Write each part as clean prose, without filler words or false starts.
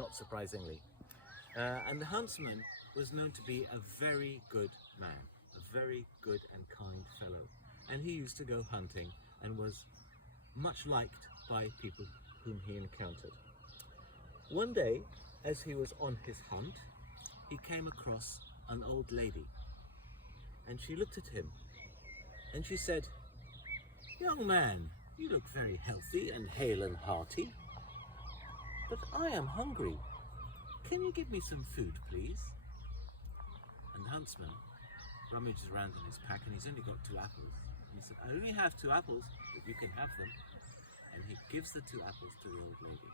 not surprisingly. And the huntsman was known to be a very good man, a very good and kind fellow. And he used to go hunting and was much liked by people whom he encountered. One day, as he was on his hunt, he came across an old lady. And she looked at him and she said, "Young man, you look very healthy and hale and hearty, but I am hungry. Can you give me some food, please?" And the huntsman rummages around in his pack, and he's only got 2 apples. And he said, "I only have 2 apples, but you can have them." And he gives the 2 apples to the old lady.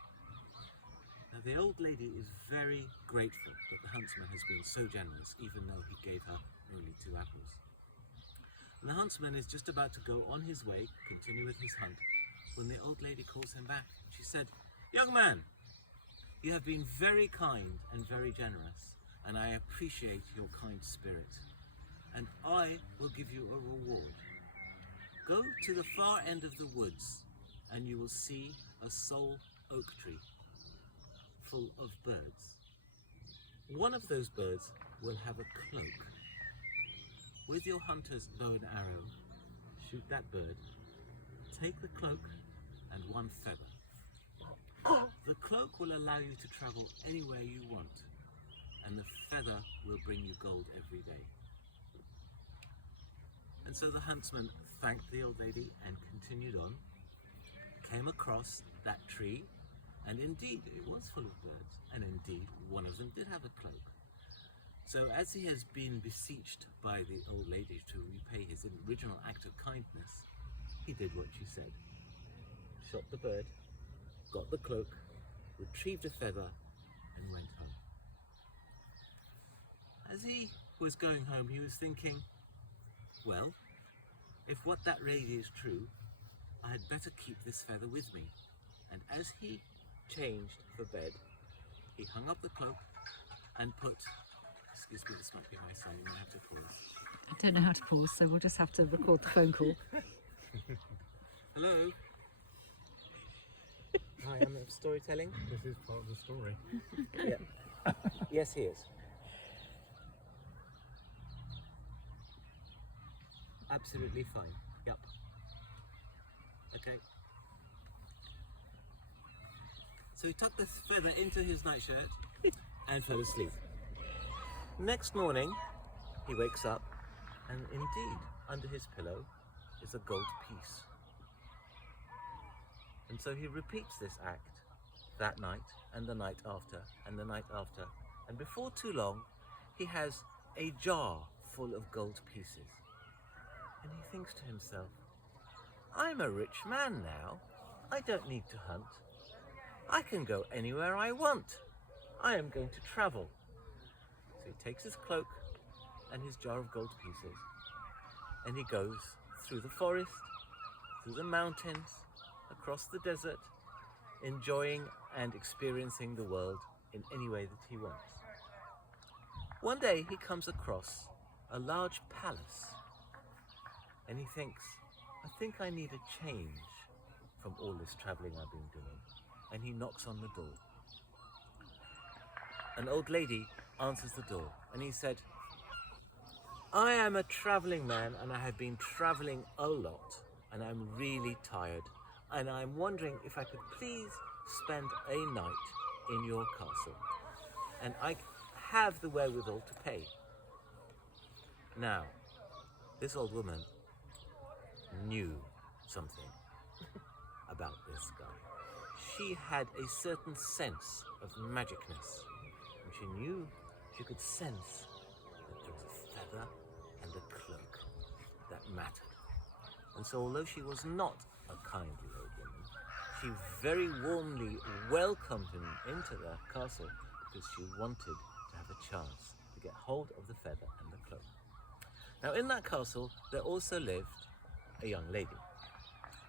Now the old lady is very grateful that the huntsman has been so generous, even though he gave her only 2 apples. And the huntsman is just about to go on his way, continue with his hunt, when the old lady calls him back. She said, "Young man, you have been very kind and very generous, and I appreciate your kind spirit. And I will give you a reward. Go to the far end of the woods, and you will see a sole oak tree full of birds. One of those birds will have a cloak. With your hunter's bow and arrow, shoot that bird, take the cloak and 1 feather. The cloak will allow you to travel anywhere you want, and the feather will bring you gold every day." And so the huntsman thanked the old lady and continued on, came across that tree, and indeed it was full of birds, and indeed one of them did have a cloak. So as he has been beseeched by the old lady to repay his original act of kindness, he did what she said. Shot the bird, got the cloak, retrieved a feather, and went home. As he was going home, he was thinking, well, if what that lady is true, I had better keep this feather with me. And as he changed for bed, he hung up the cloak and put, excuse me, this might be my son, you might have to pause. I don't know how to pause, so we'll just have to record the phone call. Hello? Hi, I'm storytelling. This is part of the story. Yeah. Yes, he is. Absolutely fine. Yep. Okay. So he tucked the feather into his nightshirt and fell asleep. Next morning, he wakes up, and indeed, under his pillow is a gold piece. And so he repeats this act that night, and the night after, and the night after. And before too long, he has a jar full of gold pieces. And he thinks to himself, I'm a rich man now. I don't need to hunt. I can go anywhere I want. I am going to travel. So he takes his cloak and his jar of gold pieces, and he goes through the forest, through the mountains, across the desert, enjoying and experiencing the world in any way that he wants. One day he comes across a large palace, and he thinks, I think I need a change from all this traveling I've been doing. And he knocks on the door. An old lady answers the door, and he said, I am a traveling man, and I have been traveling a lot, and I'm really tired, and I'm wondering if I could please spend a night in your castle, and I have the wherewithal to pay. Now, this old woman knew something about this guy. She had a certain sense of magicness, and she knew she could sense that there was a feather and a cloak that mattered. And so although she was not a kindly old woman, she very warmly welcomed him into the castle because she wanted to have a chance to get hold of the feather and the cloak. Now in that castle there also lived a young lady.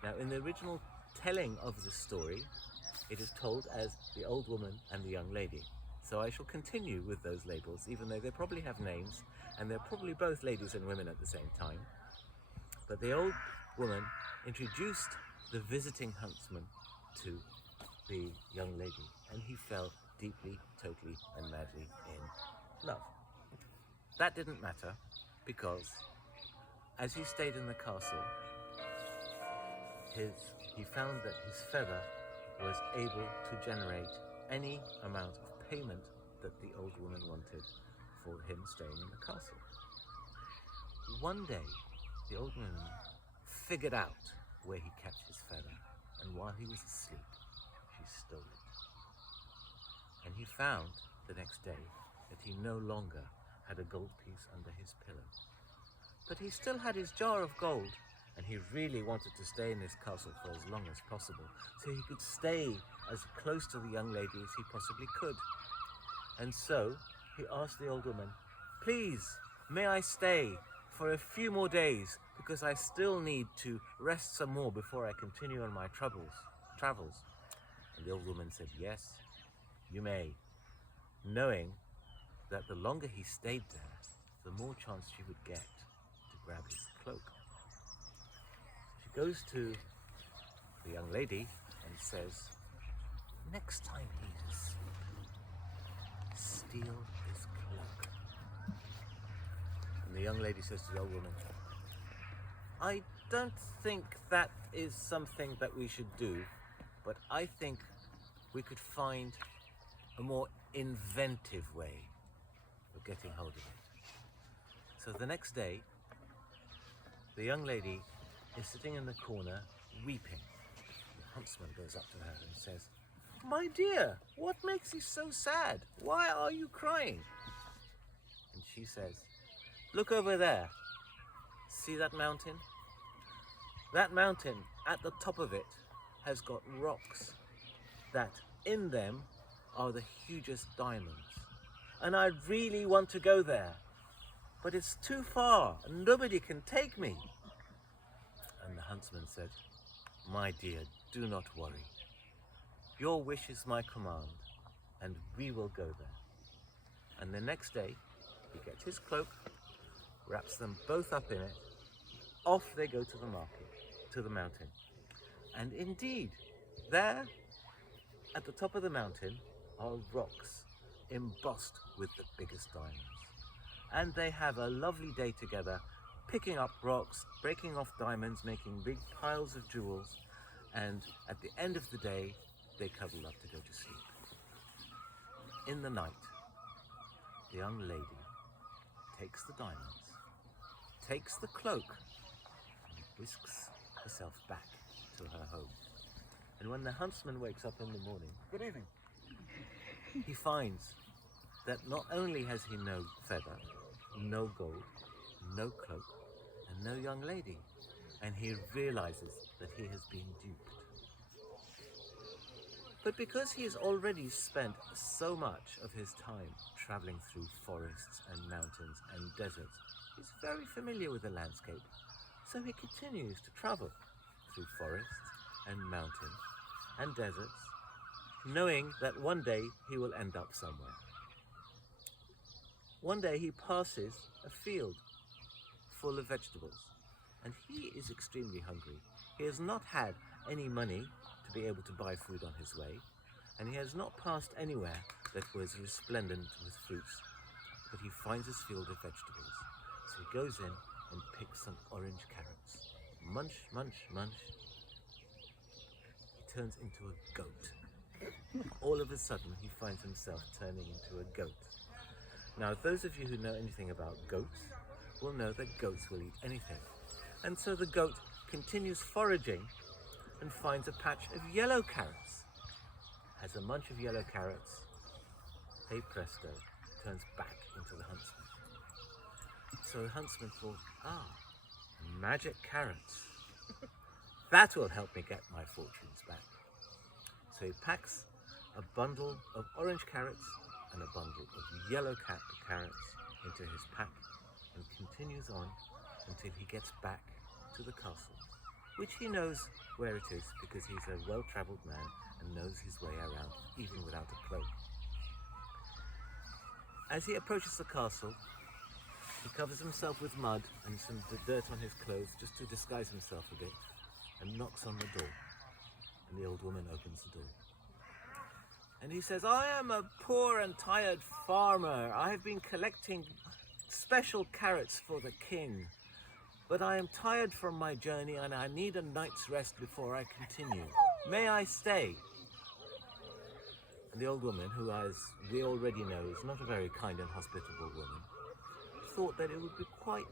Now in the original telling of the story, it is told as the old woman and the young lady. So I shall continue with those labels, even though they probably have names, and they're probably both ladies and women at the same time. But the old woman introduced the visiting huntsman to the young lady, and he fell deeply, totally, and madly in love. That didn't matter because as he stayed in the castle, he found that his feather was able to generate any amount of payment that the old woman wanted for him staying in the castle. One day, the old woman figured out where he kept his feather, and while he was asleep, she stole it. And he found the next day that he no longer had a gold piece under his pillow. But he still had his jar of gold, and he really wanted to stay in this castle for as long as possible, so he could stay as close to the young lady as he possibly could. And so he asked the old woman, "Please, may I stay for a few more days, because I still need to rest some more before I continue on my travels." And the old woman said, "Yes, you may," knowing that the longer he stayed there, the more chance she would get to grab his cloak. She goes to the young lady and says, "Next time he's asleep, steal his cloak." And the young lady says to the old woman, "I don't think that is something that we should do, but I think we could find a more inventive way of getting hold of it." So the next day, the young lady is sitting in the corner weeping. The huntsman goes up to her and says, "My dear, what makes you so sad? Why are you crying?" And she says, "Look over there. See that mountain? That mountain, at the top of it, has got rocks that in them are the hugest diamonds. And I really want to go there, but it's too far and nobody can take me." And the huntsman said, "My dear, do not worry. Your wish is my command, and we will go there." And the next day, he gets his cloak, wraps them both up in it, off they go to the mountain. And indeed, there, at the top of the mountain, are rocks embossed with the biggest diamonds. And they have a lovely day together, picking up rocks, breaking off diamonds, making big piles of jewels, and at the end of the day, they cuddle up to go to sleep. In the night, the young lady takes the diamonds, takes the cloak, and whisks herself back to her home. And when the huntsman wakes up in the morning, Good evening. he finds that not only has he no feather, no gold, no cloak, and no young lady, and he realizes that he has been duped. But because he has already spent so much of his time traveling through forests and mountains and deserts, he's very familiar with the landscape, so he continues to travel through forests and mountains and deserts, knowing that one day he will end up somewhere. One day he passes a field full of vegetables, and he is extremely hungry. He has not had any money to be able to buy food on his way, and he has not passed anywhere that was resplendent with fruits, but he finds his field of vegetables. So he goes in and picks some orange carrots. Munch, munch, munch. He turns into a goat. All of a sudden, he finds himself turning into a goat. Now, those of you who know anything about goats will know that goats will eat anything. And so the goat continues foraging and finds a patch of yellow carrots. Has a munch of yellow carrots. Hey presto, turns back into the huntsman. So the huntsman thought, magic carrots. That will help me get my fortunes back. So he packs a bundle of orange carrots and a bundle of yellow carrots into his pack and continues on until he gets back to the castle, which he knows where it is because he's a well-travelled man and knows his way around even without a cloak. As he approaches the castle, he covers himself with mud and some dirt on his clothes just to disguise himself a bit, and knocks on the door. And the old woman opens the door. And he says, I am a poor and tired farmer. I have been collecting special carrots for the king. But I am tired from my journey and I need a night's rest before I continue. May I stay? And the old woman, who, as we already know, is not a very kind and hospitable woman, thought that it would be quite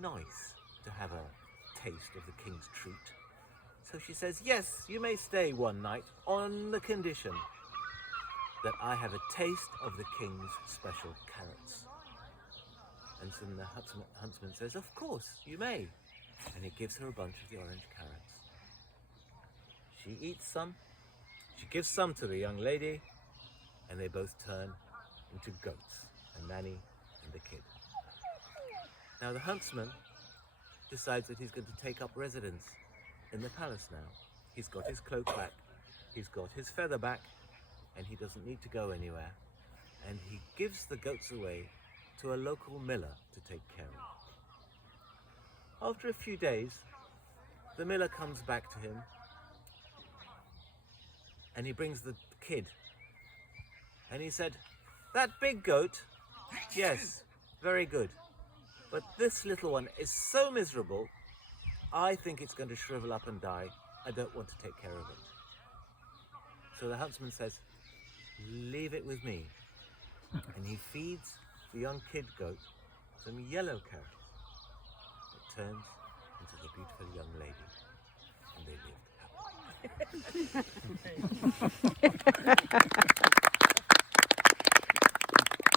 nice to have a taste of the king's treat. So she says, yes, you may stay one night on the condition that I have a taste of the king's special carrots. And so the huntsman says, of course, you may. And he gives her a bunch of the orange carrots. She eats some, she gives some to the young lady, and they both turn into goats, and Nanny and the kid. Now the huntsman decides that he's going to take up residence in the palace now. He's got his cloak back, he's got his feather back, and he doesn't need to go anywhere. And he gives the goats away to a local miller to take care of. After a few days, the miller comes back to him and he brings the kid. And he said, that big goat, yes, very good. But this little one is so miserable, I think it's going to shrivel up and die. I don't want to take care of it. So the huntsman says, leave it with me. And he feeds the young kid goat some yellow carrots. It turns into the beautiful young lady, and they lived happily.